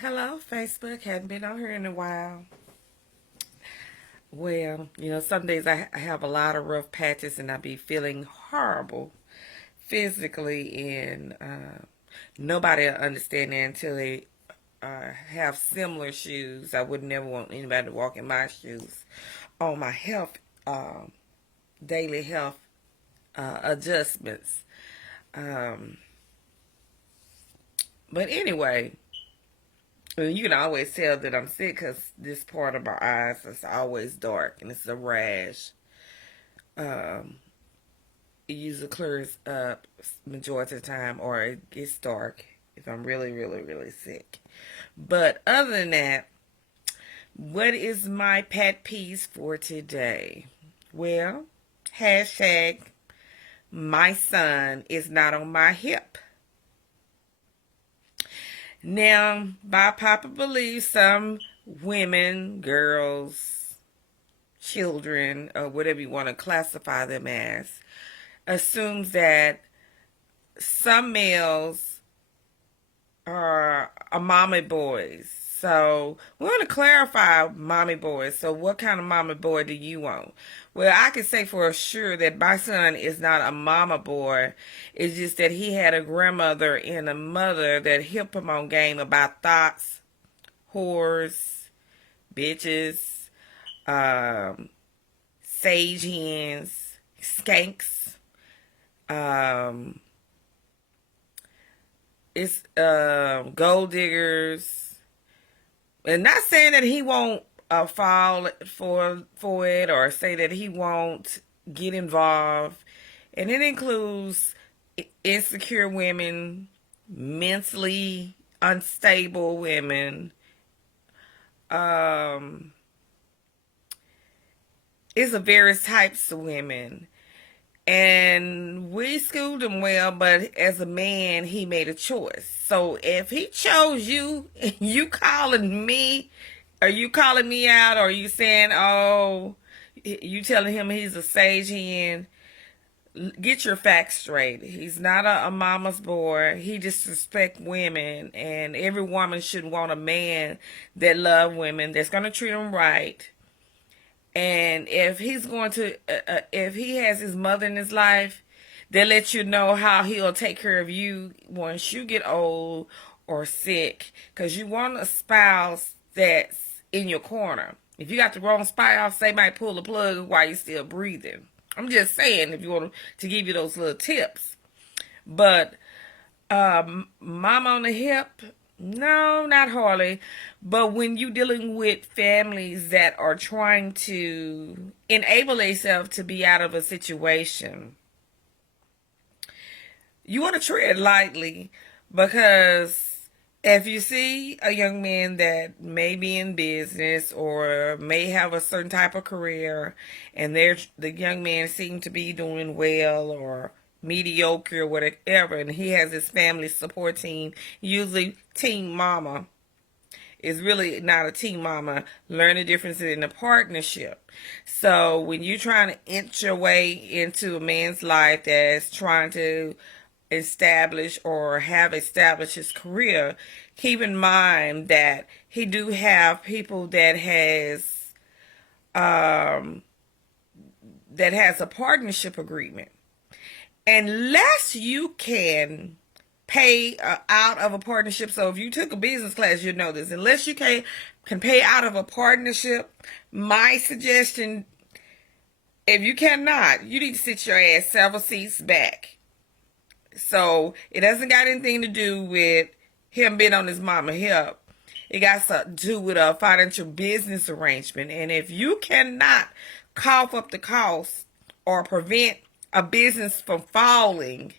Hello, Facebook. Hadn't been on here in a while. Well, some days I have a lot of rough patches and I be feeling horrible physically, and nobody will understand that until they have similar shoes. I would never want anybody to walk in my shoes on my health, daily health adjustments. Um, but anyway, you can always tell that I'm sick because this part of my eyes is always dark and it's a rash. Um, it usually clears up majority of the time, or it gets dark if I'm really, really, really sick. But other than that, what is my pet peeves for today? Well, hashtag my son is not on my hip. Now, by popular belief, some women, girls, children, or whatever you want to classify them as, assumes that some males are mommy boys. So we want to clarify mommy boys. So what kind of mommy boy do you want? Well, I can say for sure that my son is not a mama boy. It's just that he had a grandmother and a mother that helped him on game about thoughts, whores, bitches, um, sage hens, skanks. Um, it's gold diggers. And not saying that he won't fall for it, or say that he won't get involved. And it includes insecure women, mentally unstable women. Um, it's a various types of women. And we schooled him well, but as a man, he made a choice. So if he chose you, and you calling me, are you calling me out, or are you saying, oh, you telling him he's a sage hen? Get your facts straight. He's not a mama's boy. He disrespect women, and every woman should want a man that love women, that's going to treat them right. And if he's going to, if he has his mother in his life, they'll let you know how he'll take care of you once you get old or sick. Because you want a spouse that's in your corner. If you got the wrong spouse, they might pull the plug while you're still breathing. I'm just saying, if you want to give you those little tips. But mom on the hip, no, not hardly. But when you dealing with families that are trying to enable themselves to be out of a situation, you want to tread lightly, because if you see a young man that may be in business or may have a certain type of career, and the young man seems to be doing well or mediocre or whatever, and he has his family support team, usually team mama is really not a team mama. Learn the difference in a partnership. So when you're trying to inch your way into a man's life that's trying to establish or have established his career, keep in mind that he do have people um that has a partnership agreement. Unless you can pay out of a partnership. So if you took a business class, you know this. Unless you can pay out of a partnership, my suggestion, if you cannot, you need to sit your ass several seats back. So it doesn't got anything to do with him being on his mama hip. It got to do with a financial business arrangement. And if you cannot cough up the cost or prevent a business from falling,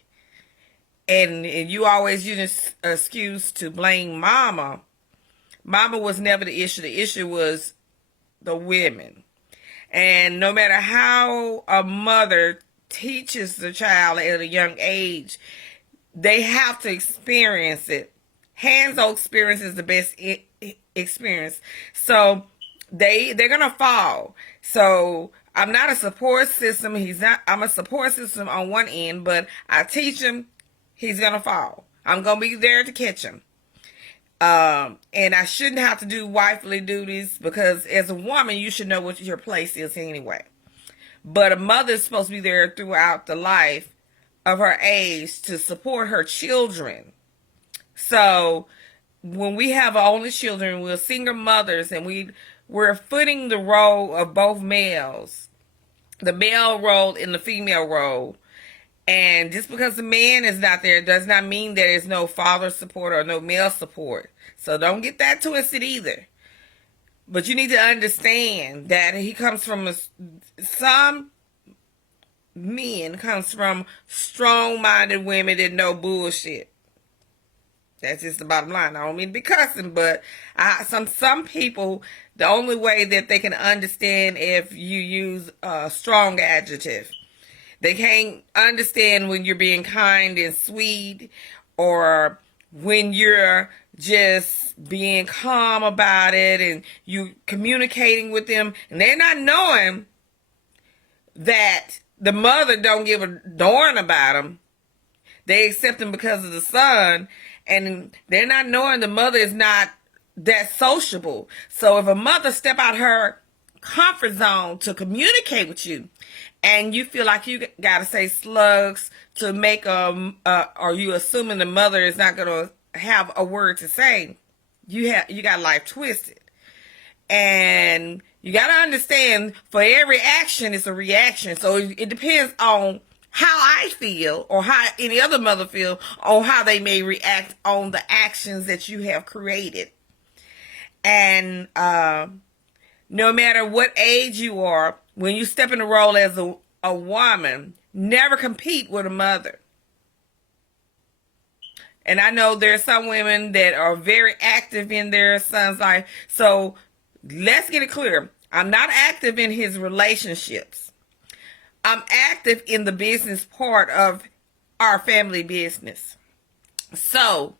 and you always use an excuse to blame mama. Mama was never the issue. The issue was the women. And no matter how a mother teaches the child at a young age, they have to experience it. Hands-on experience is the best experience. So they're gonna fall. So I'm not a support system. He's not. I'm a support system on one end, but I teach him. He's gonna fall. I'm gonna be there to catch him. And I shouldn't have to do wifely duties because as a woman, you should know what your place is anyway. But a mother is supposed to be there throughout the life of her age to support her children. So when we have only children, we're single mothers, and we're footing the role of both males, the male role and the female role. And just because the man is not there does not mean there is no father support or no male support. So don't get that twisted either. But you need to understand that he comes from some men comes from strong-minded women that know bullshit. That's just the bottom line. I don't mean to be cussing, but some people, the only way that they can understand if you use a strong adjective. They can't understand when you're being kind and sweet, or when you're just being calm about it and you communicating with them, and they're not knowing that the mother don't give a darn about them. They accept them because of the son, and they're not knowing the mother is not that sociable. So if a mother step out her comfort zone to communicate with you, and you feel like you gotta say slugs to make or you assuming the mother is not gonna have a word to say, you got life twisted. And you gotta understand, for every action is a reaction. So it depends on how I feel or how any other mother feel on how they may react on the actions that you have created. And no matter what age you are, when you step in the role as a woman, never compete with a mother. And I know there are some women that are very active in their son's life. So let's get it clear. I'm not active in his relationships. I'm active in the business part of our family business. So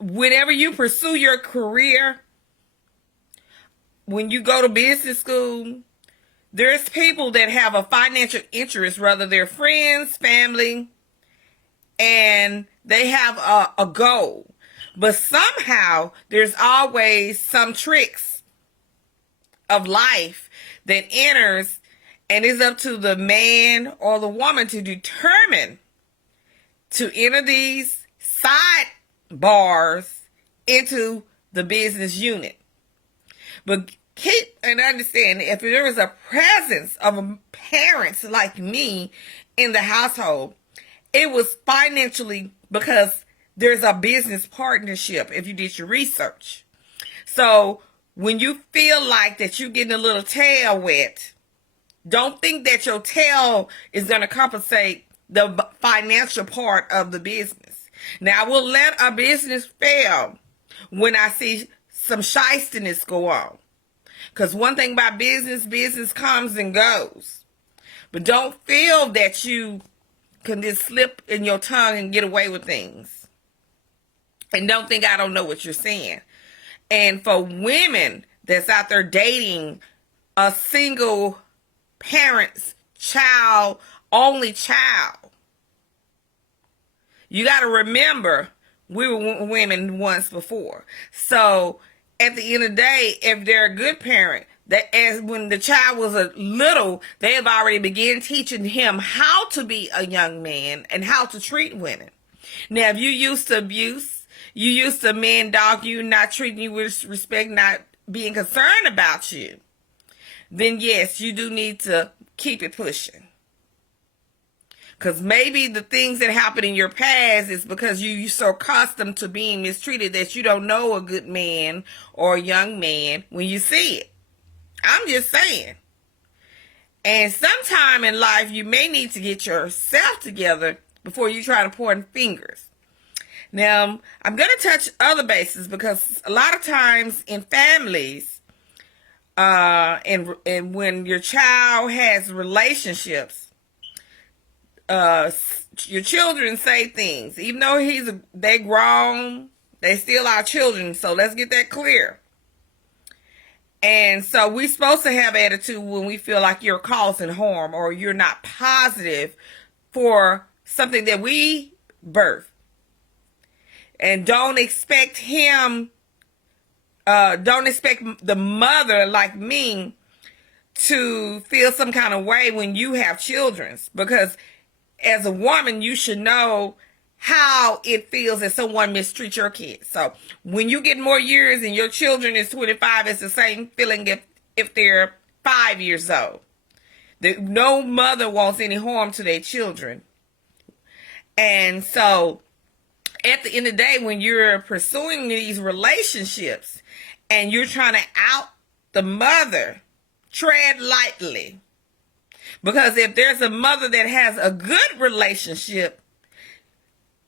whenever you pursue your career, when you go to business school, there's people that have a financial interest, whether they're friends, family, and they have a goal. But somehow there's always some tricks of life that enters, and it's up to the man or the woman to determine to enter these side bars into the business unit. But keep and understand, if there is a presence of parents like me in the household, it was financially because there's a business partnership if you did your research. So when you feel like that you're getting a little tail wet, don't think that your tail is going to compensate the financial part of the business. Now, I will let a business fail when I see some shystiness go on. Because one thing about business comes and goes. But don't feel that you can just slip in your tongue and get away with things. And don't think I don't know what you're saying. And for women that's out there dating a single parent's child, only child, you got to remember we were women once before. So at the end of the day, if they're a good parent, that as when the child was a little, they have already began teaching him how to be a young man and how to treat women. Now, if you used to abuse, you used to men dog you, not treating you with respect, not being concerned about you, then yes, you do need to keep it pushing. Because maybe the things that happened in your past is because you're so accustomed to being mistreated that you don't know a good man or a young man when you see it. I'm just saying. And sometime in life, you may need to get yourself together before you try to point fingers. Now, I'm going to touch other bases because a lot of times in families, and when your child has relationships, your children say things. Even though they grown, they still our children. So let's get that clear. And so we're supposed to have attitude when we feel like you're causing harm or you're not positive for something that we birth. And don't expect the mother like me to feel some kind of way when you have children. Because as a woman, you should know how it feels if someone mistreats your kids. So when you get more years and your children is 25, it's the same feeling if they're 5 years old. No mother wants any harm to their children. And so at the end of the day, when you're pursuing these relationships and you're trying to out the mother, tread lightly. Because if there's a mother that has a good relationship,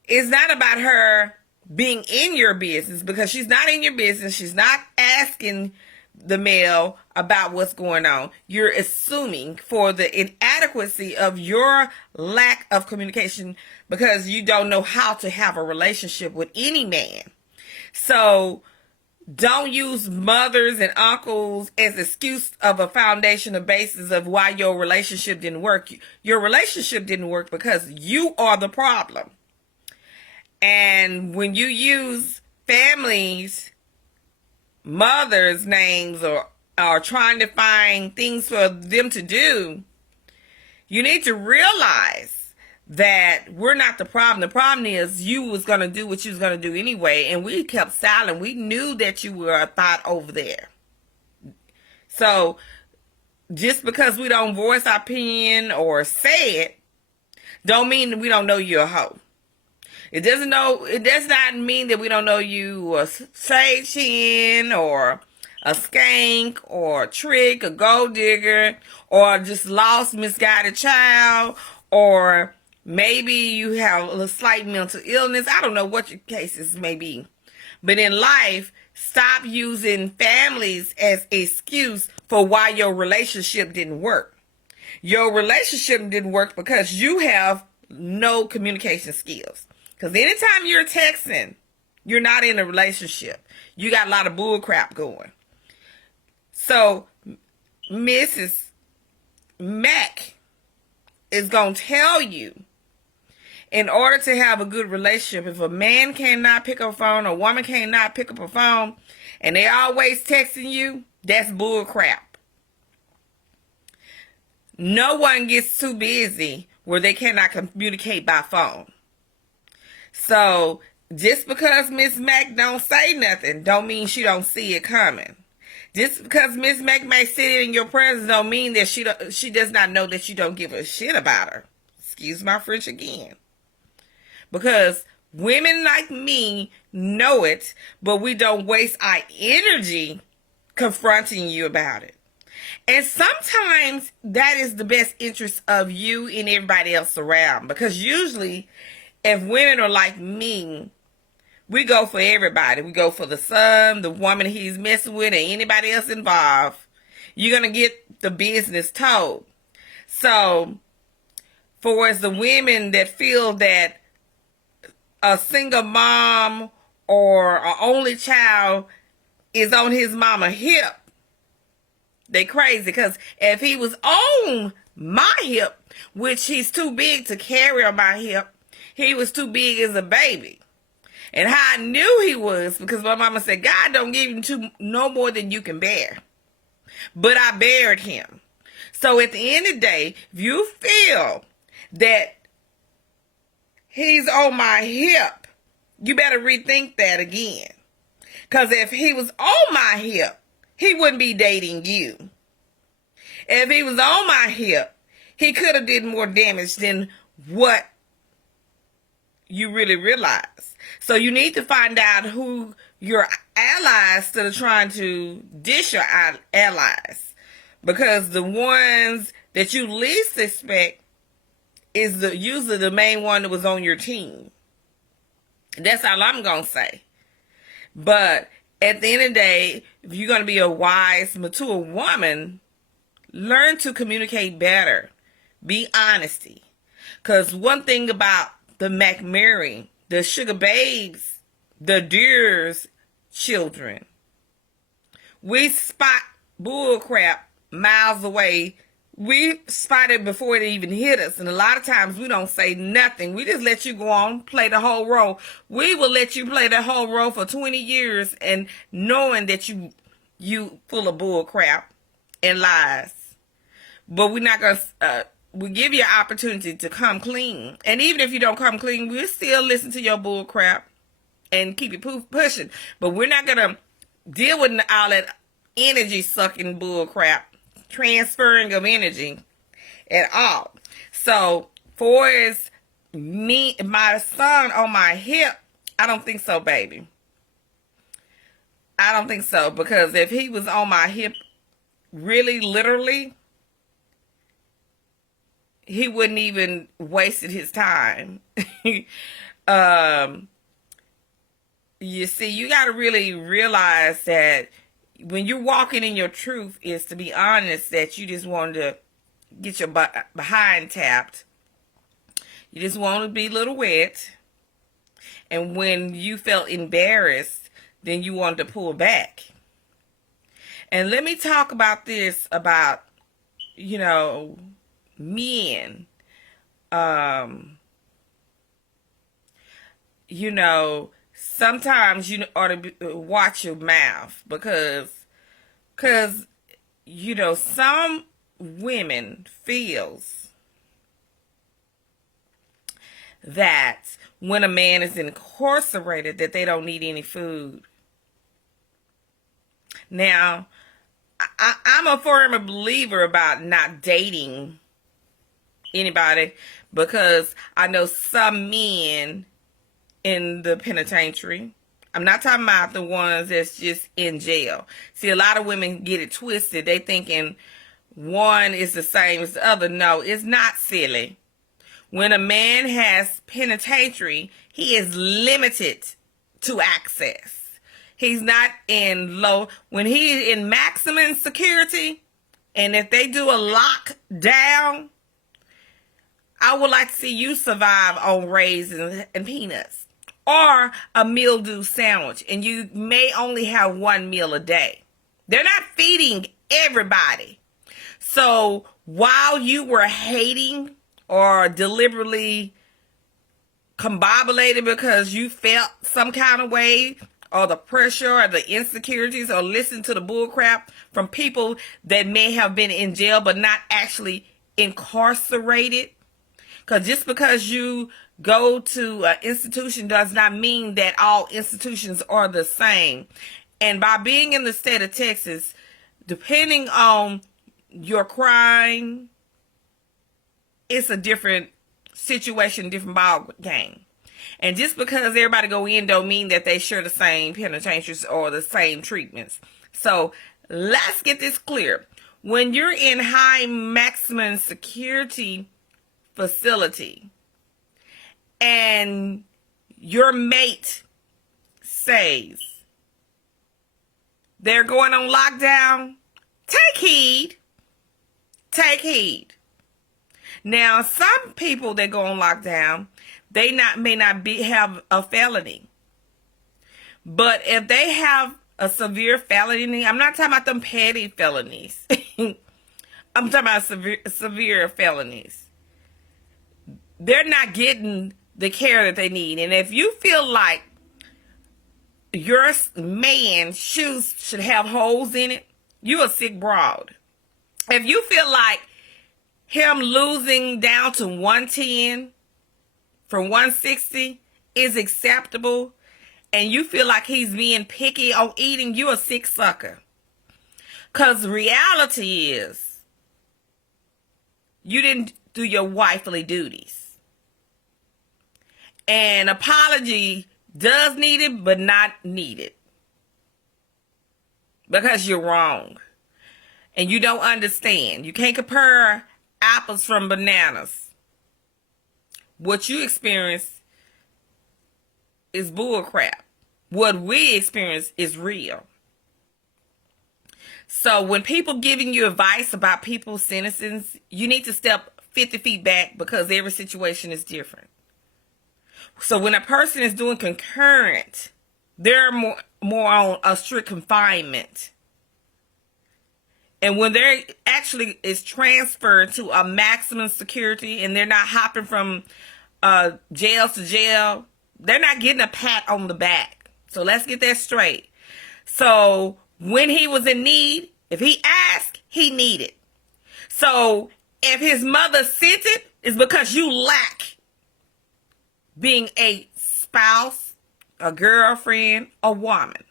it's not about her being in your business, because she's not in your business. She's not asking the male about what's going on. You're assuming for the inadequacy of your lack of communication, because you don't know how to have a relationship with any man. So don't use mothers and uncles as excuse of a foundational basis of why your relationship didn't work. Your relationship didn't work because you are the problem. And when you use families, mothers' names, or trying to find things for them to do, you need to realize that we're not the problem. The problem is you was going to do what you was going to do anyway, and we kept silent. We knew that you were a thought over there. So just because we don't voice our opinion or say it, don't mean that we don't know you're a hoe. It does not mean that we don't know you a sage hen or a skank or a trick, a gold digger, or just lost, misguided child, or maybe you have a slight mental illness. I don't know what your cases may be. But in life, stop using families as excuse for why your relationship didn't work. Your relationship didn't work because you have no communication skills. Because anytime you're texting, you're not in a relationship. You got a lot of bull crap going. So Mrs. Mac is going to tell you, in order to have a good relationship, if a man cannot pick up a phone, a woman cannot pick up a phone, and they always texting you, that's bull crap. No one gets too busy where they cannot communicate by phone. So just because Miss Mac don't say nothing, don't mean she don't see it coming. Just because Miss Mac may sit in your presence, don't mean that she does not know that you don't give a shit about her. Excuse my French again. Because women like me know it, but we don't waste our energy confronting you about it. And sometimes that is the best interest of you and everybody else around. Because usually, if women are like me, we go for everybody. We go for the son, the woman he's messing with, and anybody else involved. You're going to get the business told. So, for as the women that feel that a single mom or an only child is on his mama hip, they crazy. Because if he was on my hip, which he's too big to carry on my hip, he was too big as a baby. And how I knew he was, because my mama said, God don't give you no more than you can bear. But I bared him. So at the end of the day, if you feel that he's on my hip, you better rethink that again. Because if he was on my hip, he wouldn't be dating you. If he was on my hip, he could have did more damage than what you really realize. So you need to find out who your allies instead of trying to dish your allies. Because the ones that you least expect is usually the main one that was on your team. That's all I'm going to say. But at the end of the day, if you're going to be a wise, mature woman, learn to communicate better. Be honesty. Because one thing about the McMurray, the Sugar Babes, the Deer's children, we spot bull crap miles away We spot it before it even hit us. And a lot of times we don't say nothing. We just let you go on, play the whole role. We will let you play the whole role for 20 years and knowing that you full of bull crap and lies. But we're not going to, we give you an opportunity to come clean. And even if you don't come clean, we'll still listen to your bull crap and keep you pushing. But we're not going to deal with all that energy sucking bull crap, transferring of energy at all. So, for as me, my son on my hip, I don't think so, baby. I don't think so, because if he was on my hip really literally, he wouldn't even wasted his time. You see, you got to really realize that when you're walking in your truth is to be honest that you just wanted to get your behind tapped. You just want to be a little wet. And when you felt embarrassed, then you wanted to pull back. And let me talk about this, about, men. Sometimes you ought to watch your mouth because some women feels that when a man is incarcerated that they don't need any food. Now, I'm a firm believer about not dating anybody because I know some men in the penitentiary. I'm not talking about the ones that's just in jail. See, a lot of women get it twisted. They thinking one is the same as the other. No, it's not, silly. When a man has penitentiary, he is limited to access. He's not in low. When he's in maximum security, and if they do a lockdown, I would like to see you survive on raisins and peanuts or a mildew sandwich, and you may only have one meal a day. They're not feeding everybody. So while you were hating or deliberately combobulated because you felt some kind of way, or the pressure or the insecurities, or listen to the bullcrap from people that may have been in jail but not actually incarcerated. Because just because you go to an institution does not mean that all institutions are the same. And by being in the state of Texas, depending on your crime, it's a different situation, different ball game. And just because everybody go in don't mean that they share the same penitentiaries or the same treatments. So let's get this clear. When you're in high maximum security facility and your mate says they're going on lockdown, take heed. Take heed. Now, some people that go on lockdown, they may not have a felony. But if they have a severe felony, I'm not talking about them petty felonies. I'm talking about severe felonies. They're not getting the care that they need. And if you feel like your man's shoes should have holes in it, you're a sick broad. If you feel like him losing down to 110 from 160 is acceptable, and you feel like he's being picky on eating, you're a sick sucker. Because reality is, you didn't do your wifely duties. An apology does need it, but not needed. Because you're wrong. And you don't understand. You can't compare apples from bananas. What you experience is bullcrap. What we experience is real. So when people giving you advice about people's sentences, you need to step 50 feet back because every situation is different. So when a person is doing concurrent, they're more on a strict confinement. And when they're actually is transferred to a maximum security and they're not hopping from jail to jail, they're not getting a pat on the back. So let's get that straight. So when he was in need, if he asked, he needed. So if his mother sent it, it's because you lack being a spouse, a girlfriend, a woman.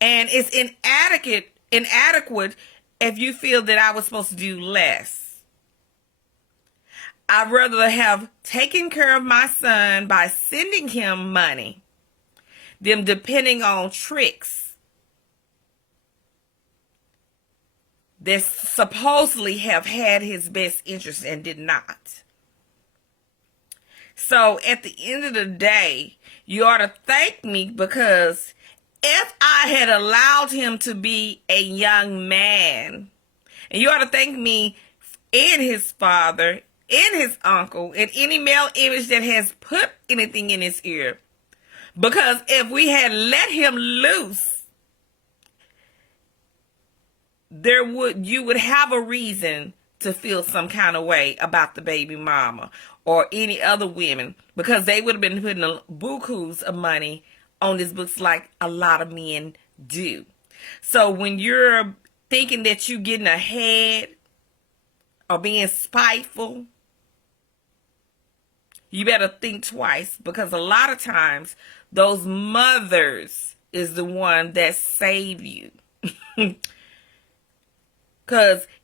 And it's inadequate if you feel that I was supposed to do less. I'd rather have taken care of my son by sending him money than depending on tricks that supposedly have had his best interest and did not. So at the end of the day, you ought to thank me, because if I had allowed him to be a young man, and you ought to thank me and his father and his uncle and any male image that has put anything in his ear. Because if we had let him loose, you would have a reason to feel some kind of way about the baby mama or any other women, because they would have been putting bukus of money on these books like a lot of men do. So when you're thinking that you're getting ahead or being spiteful, you better think twice, because a lot of times those mothers is the one that save you.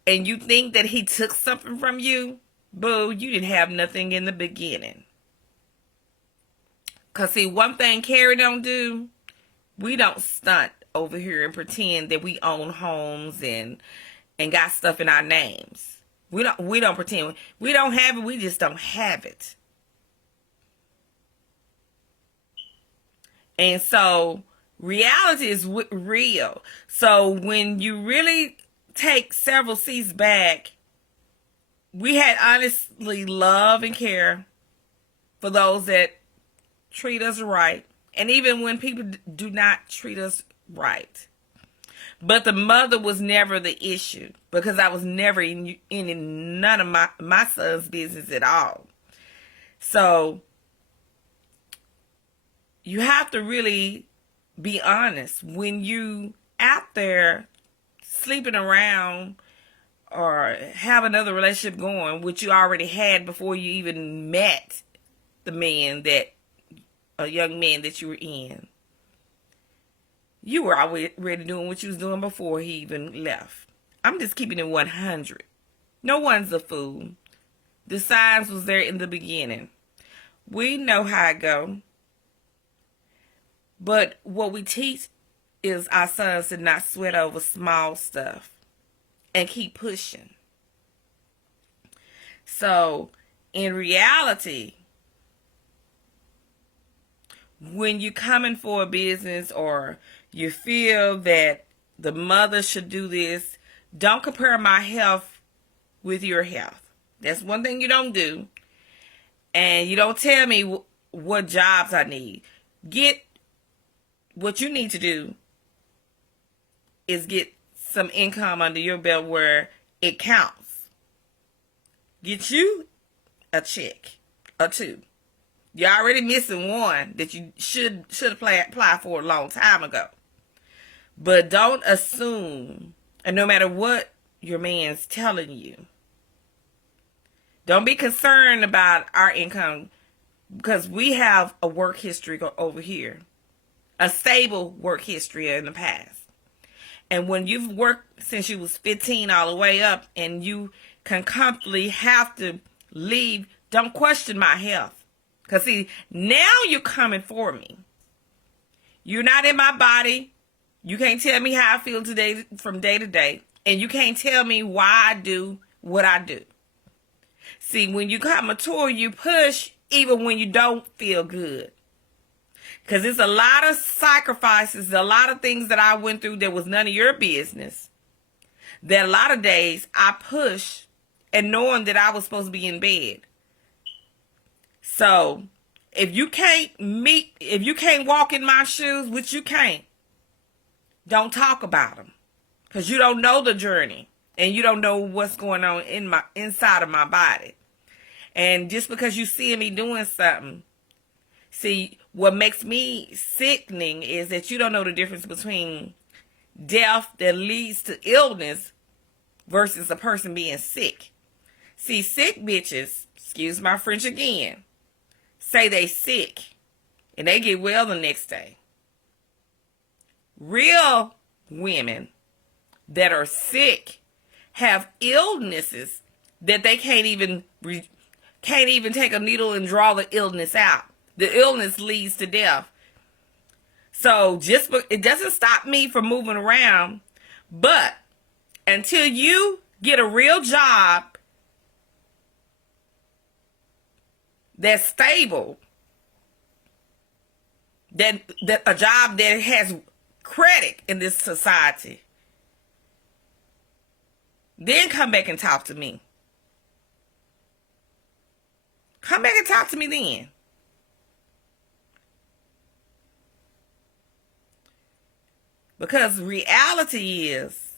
And you think that he took something from you? Boo, you didn't have nothing in the beginning. Because see, one thing Carrie don't do, we don't stunt over here and pretend that we own homes and got stuff in our names. We don't pretend. We don't have it, we just don't have it. And so reality is real. So when you really take several seats back, we had honestly love and care for those that treat us right. And even when people do not treat us right. But the mother was never the issue, because I was never in none of my son's business at all. So you have to really be honest when you out there sleeping around or have another relationship going, which you already had before you even met the man a young man that you were in. You were already doing what you was doing before he even left. I'm just keeping it 100. No one's a fool. The signs was there in the beginning. We know how it go. But what we teach is our sons to not sweat over small stuff and keep pushing. So, in reality, when you're coming for a business or you feel that the mother should do this, don't compare my health with your health. That's one thing you don't do. And you don't tell me what jobs I need. What you need to do is get some income under your belt where it counts. Get you a check or two. You're already missing one that you should apply for a long time ago. But don't assume, and no matter what your man's telling you, don't be concerned about our income, because we have a work history over here. A stable work history in the past. And when you've worked since you was 15 all the way up and you can comfortably have to leave, don't question my health. Because see, now you're coming for me. You're not in my body. You can't tell me how I feel today from day to day. And you can't tell me why I do what I do. See, when you come mature, you push even when you don't feel good. Because it's a lot of sacrifices, a lot of things that I went through that was none of your business. That a lot of days I push and knowing that I was supposed to be in bed. So if you can't walk in my shoes, which you can't, Don't talk about them because you don't know the journey and you don't know what's going on in my inside of my body. And just because you see me doing something, see, what makes me sickening is that you don't know the difference between death that leads to illness versus a person being sick. See, sick bitches, excuse my French again, say they sick and they get well the next day. Real women that are sick have illnesses that they can't even take a needle and draw the illness out. The illness leads to death. So it doesn't stop me from moving around, but until you get a real job that's stable, that a job that has credit in this society, then come back and talk to me. Come back and talk to me then. Because reality is,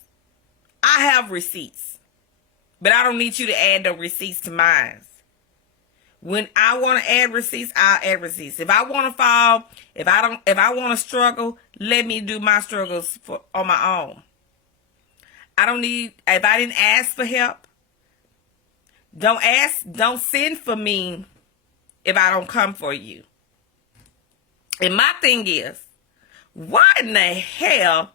I have receipts, but I don't need you to add no receipts to mine. When I want to add receipts, I'll add receipts. If I want to fall, if I want to struggle, let me do my struggles on my own. If I didn't ask for help, don't send for me if I don't come for you. And my thing is, why in the hell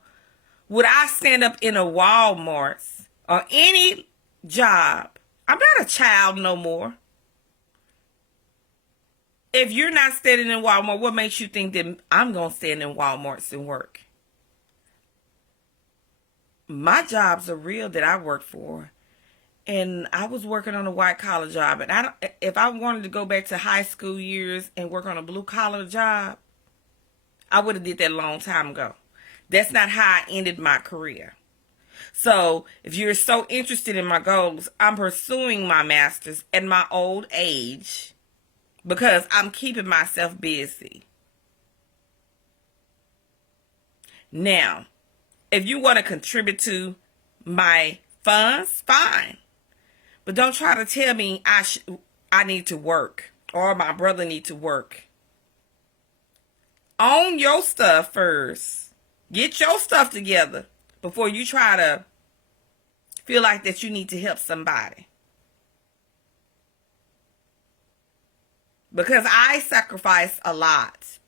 would I stand up in a Walmart or any job? I'm not a child no more. If you're not standing in Walmart, what makes you think that I'm going to stand in Walmarts and work? My jobs are real that I work for. And I was working on a white collar job. And if I wanted to go back to high school years and work on a blue collar job, I would have did that a long time ago. That's not how I ended my career. So if you're so interested in my goals, I'm pursuing my master's at my old age because I'm keeping myself busy. Now, if you want to contribute to my funds, fine. But don't try to tell me I need to work or my brother need to work. Own your stuff first. Get your stuff together before you try to feel like that you need to help somebody. Because I sacrifice a lot.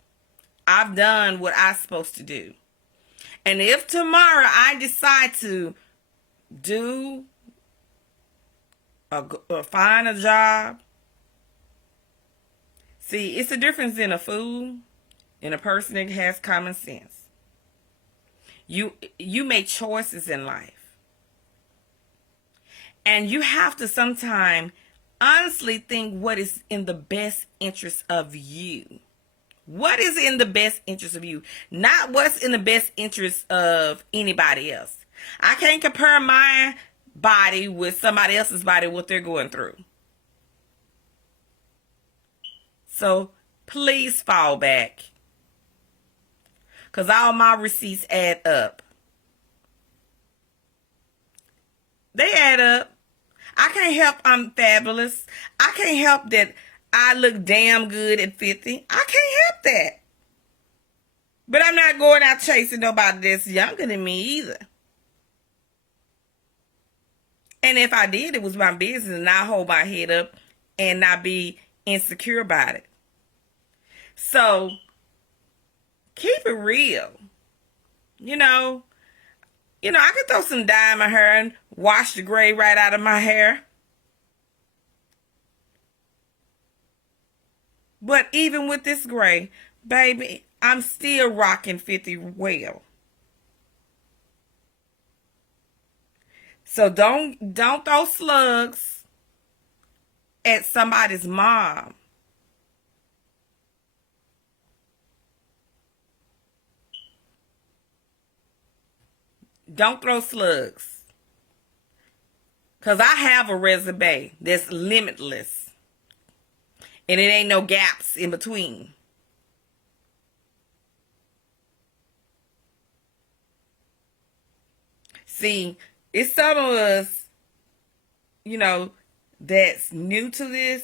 I've done what I'm supposed to do. And if tomorrow I decide to do or find a job, see, it's a difference in a fool and a person that has common sense. You make choices in life. And you have to sometimes honestly think what is in the best interest of you. What is in the best interest of you? Not what's in the best interest of anybody else. I can't compare my body with somebody else's body, what they're going through. So please fall back. Because all my receipts add up. They add up. I can't help I'm fabulous. I can't help that I look damn good at 50. I can't help that. But I'm not going out chasing nobody that's younger than me either. And if I did, it was my business and I hold my head up and not be insecure about it. So, keep it real. You know, I could throw some dye in my hair and wash the gray right out of my hair. But even with this gray, baby, I'm still rocking 50 well. So don't throw slugs at somebody's mom. Don't throw slugs. Because I have a resume that's limitless. And it ain't no gaps in between. See, it's some of us, you know, that's new to this,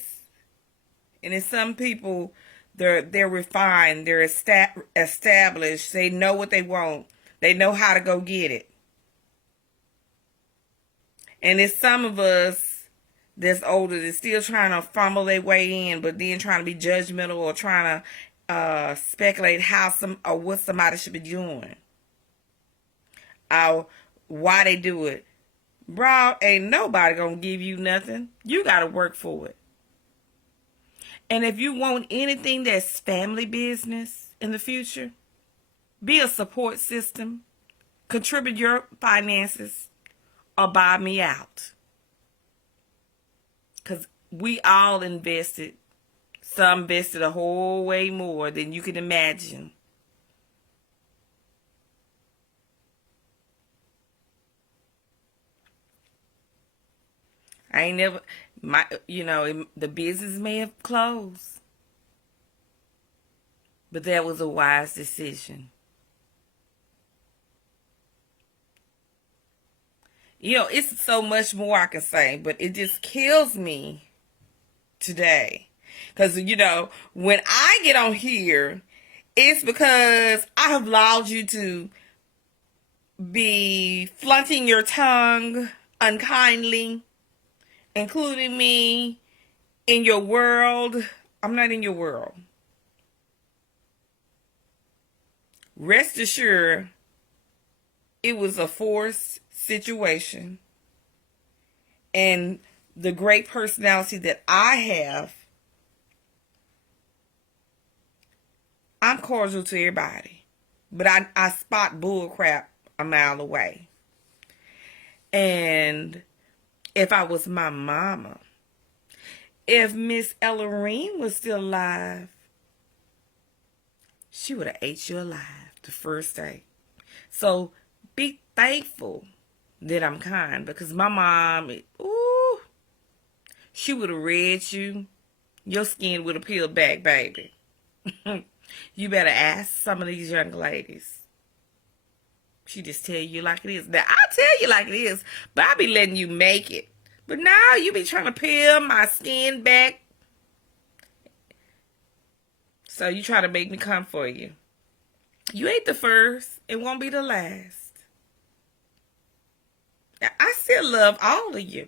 and it's some people they're refined, they're established, they know what they want, they know how to go get it. And it's some of us that's older that's still trying to fumble their way in, but then trying to be judgmental or trying to speculate how some or what somebody should be doing, or why they do it. Bro, ain't nobody gonna give you nothing. You gotta work for it. And if you want anything that's family business in the future, be a support system, contribute your finances, or buy me out. Because we all invested. Some invested a whole way more than you can imagine. I ain't never, the business may have closed, but that was a wise decision. It's so much more I can say, but it just kills me today. Because, when I get on here, it's because I have allowed you to be flaunting your tongue unkindly, including me in your world. I'm not in your world. Rest assured, it was a forced situation. And the great personality that I have, I'm cordial to everybody. But I spot bull crap a mile away. And if I was my mama, if Miss Ellarine was still alive, she would have ate you alive the first day. So be thankful that I'm kind, because my mom, she would have read you. Your skin would have peeled back, baby. You better ask some of these young ladies. She just tell you like it is. Now, I tell you like it is, but I be letting you make it. But now you be trying to peel my skin back. So you try to make me come for you. You ain't the first. It won't be the last. Now, I still love all of you.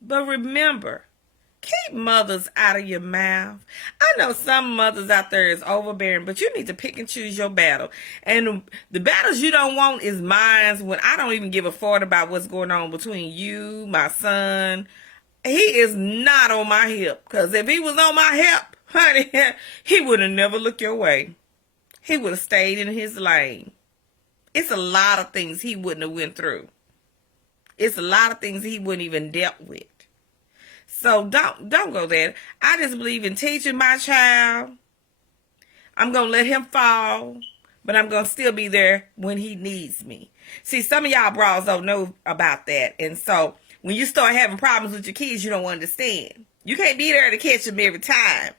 But remember, keep mothers out of your mouth. I know some mothers out there is overbearing, but you need to pick and choose your battle. And the battles you don't want is mine, when I don't even give a fart about what's going on between you, my son. He is not on my hip. Because if he was on my hip, honey, he would have never looked your way. He would have stayed in his lane. It's a lot of things he wouldn't have went through. It's a lot of things he wouldn't even dealt with. So don't go there. I just believe in teaching my child. I'm going to let him fall, but I'm going to still be there when he needs me. See, some of y'all bras don't know about that. And so when you start having problems with your kids, you don't understand. You can't be there to catch them every time.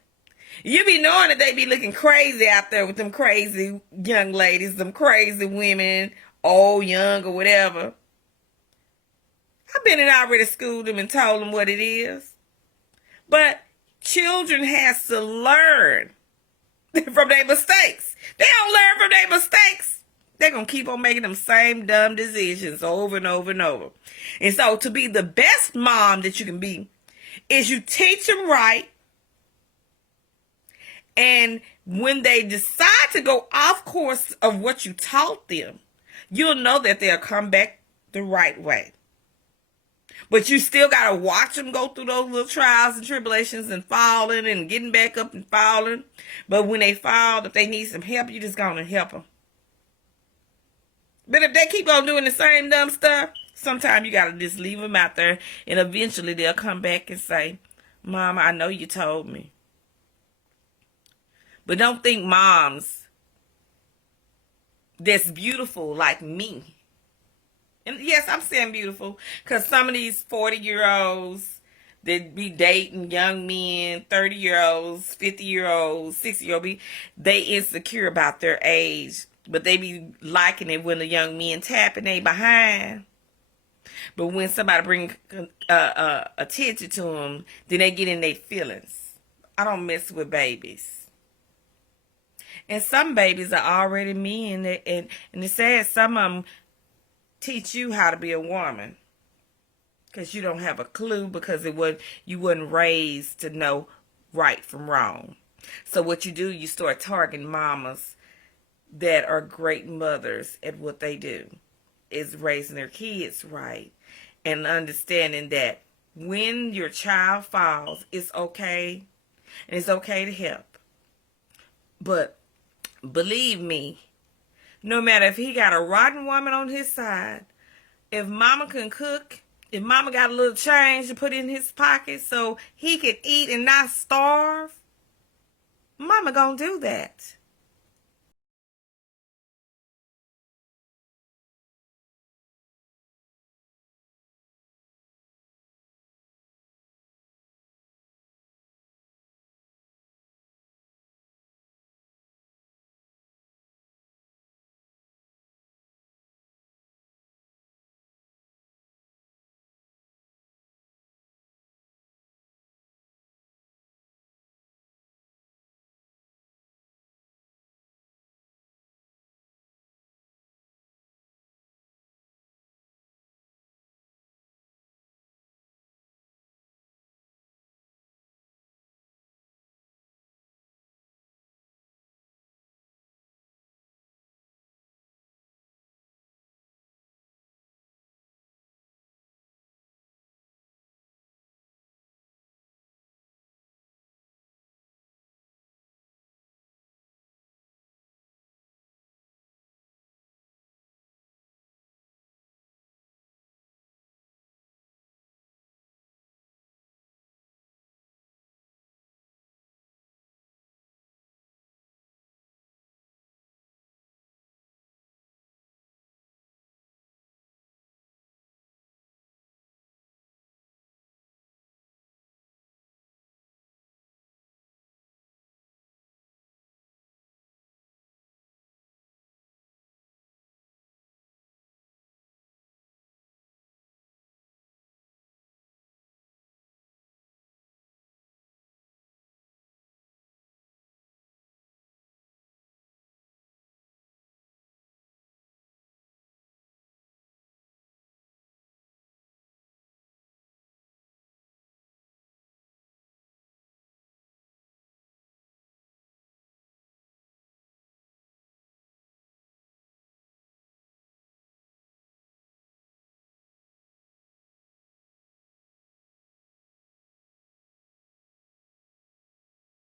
You be knowing that they be looking crazy out there with them crazy young ladies, them crazy women, old, young, or whatever. I've been and already schooled them and told them what it is. But children has to learn from their mistakes. They don't learn from their mistakes. They're going to keep on making them same dumb decisions over and over and over. And so to be the best mom that you can be is you teach them right. And when they decide to go off course of what you taught them, you'll know that they'll come back the right way. But you still got to watch them go through those little trials and tribulations and falling and getting back up and falling. But when they fall, if they need some help, you just going to help them. But if they keep on doing the same dumb stuff, sometimes you got to just leave them out there. And eventually they'll come back and say, Mama, I know you told me. But don't think moms that's beautiful like me. And yes, I'm saying beautiful, because some of these 40-year-olds that be dating young men, 30-year-olds, 50-year-olds, 60-year-olds, they insecure about their age. But they be liking it when the young men tapping they behind. But when somebody bring attention to them, then they get in their feelings. I don't mess with babies. And some babies are already men, and it says some of them teach you how to be a woman. Because you don't have a clue, because you wasn't raised to know right from wrong. So what you do, you start targeting mamas that are great mothers at what they do, is raising their kids right, and understanding that when your child falls, it's okay, and it's okay to help. But believe me, no matter if he got a rotten woman on his side, if mama can cook, if mama got a little change to put in his pocket so he can eat and not starve, mama gonna do that.